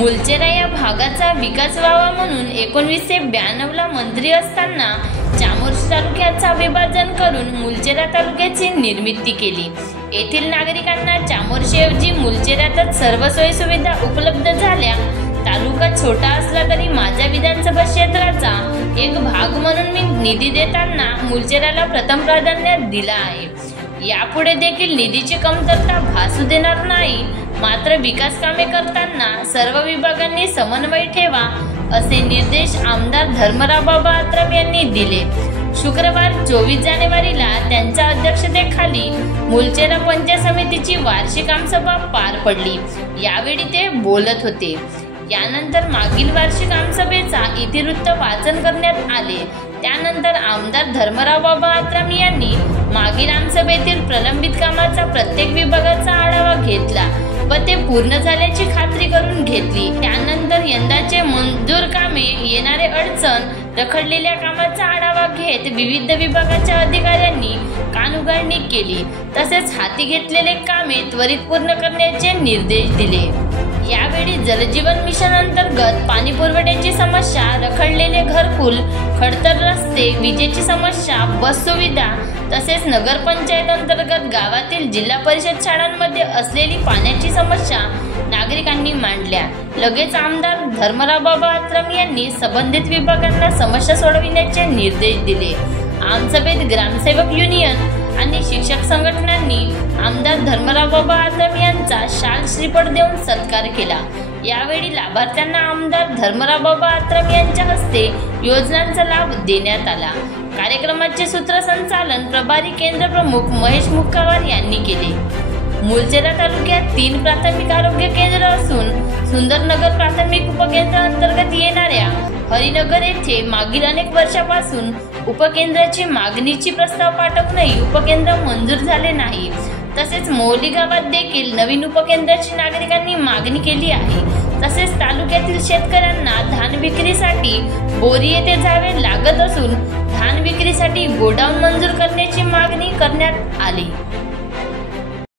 मुलचेरा या भागाचा विकास व्हावा म्हणून 1992 ला मंत्री असताना चामोर्शी तालुक्याचा विभाजन करून मुलचेरा तालुक्याची निर्मिती केली। येथील नागरिकांना चामोर्शीऐवजी मुलचेऱ्यातच सर्व सोयी सुविधा उपलब्ध झाल्या। तालुका छोटा असला तरी माझ्या विधानसभा क्षेत्राचा एक भाग म्हणून मी निधी देताना मुलचेऱ्याला प्रथम प्राधान्य दिला आहे। यापुढे देखील निधीची कमतरता भासू देणार नाही। मात्र विकास कामे करताना सर्व विभागांनी समन्वय ठेवा असे निर्देश आमदार धर्मरावबाबा आत्रम यांनी दिले। शुक्रवार 24 जानेवारीला त्यांच्या अध्यक्षतेखाली मुलचेरा पंचायत समितीची वार्षिक आमसभा पार पडली। यावेळी ते बोलत होते। यानंतर मागील वार्षिक आमसभेचा इतिवृत्त वाचन करण्यात आले। त्यानंतर आमदार धर्मरावबाबा आत्रम यांनी मागील आमसभेतील प्रलंबित कामाचा प्रत्येक विभागाचा आढावा घेतला व ते पूर्ण झाल्याची खात्री करून घेतली। त्यानंतर यंदाचे मंजूर कामे, येणारे अडचण, रखडलेल्या कामाचा आढावा घेत विविध विभागाच्या अधिकाऱ्यांनी कानउघाडणी केली। तसेच हाती घेतलेले कामे त्वरित पूर्ण करण्याचे निर्देश दिले। यावेळी जलजीवन मिशन अंतर्गत पाणी पुरवठ्याची समस्या, रखडलेले घरकुल, खडतर रस्ते, विजेची समस्या, बस सुविधा तसेच नगरपंचायत अंतर्गत गावातील जिल्हा परिषद शाळांमध्ये असलेली पाण्याची समस्या नागरिकांनी मांडल्या। लगेच आमदार धर्मरावबाबा आत्रम यांनी संबंधित विभागांना समस्या सोडविण्याचे निर्देश दिले। आमसभेत ग्रामसेवक युनियन आणि शिक्षक संघटनांनी आमदार धर्मरावबाबा आत्रम यांचा शाल श्रीफळ देऊन सत्कार केला। यावेळी लाभार्थ्यांना आमदार धर्मरावबाबा आत्रम यांच्या हस्ते योजनांचा लाभ देण्यात आला। कार्यक्रमाचे सूत्रसंचालन प्रभारी केंद्र प्रमुख महेश मुक्कावार यांनी केले। मुलचेरा तालुक्यात 3 प्राथमिक आरोग्य केंद्र असून सुंदरनगर प्राथमिक उपकेंद्र अंतर्गत येणाऱ्या हरिनगर येथे मागील अनेक वर्षापासून उपकेंद्राची मागणीची प्रस्ताव पाठवूनही उपकेंद्र मंजूर झाले नाही। तसेच मोहली गावात देखील नवीन उपकेंद्राची नागरिकांनी मागणी केली आहे। तसेच तालुक्यातील शेतकऱ्यांना धान विक्रीसाठी बोरी येथे जावे लागत असून धान विक्रीसाठी गोडाऊन मंजूर करण्याची मागणी करण्यात आली।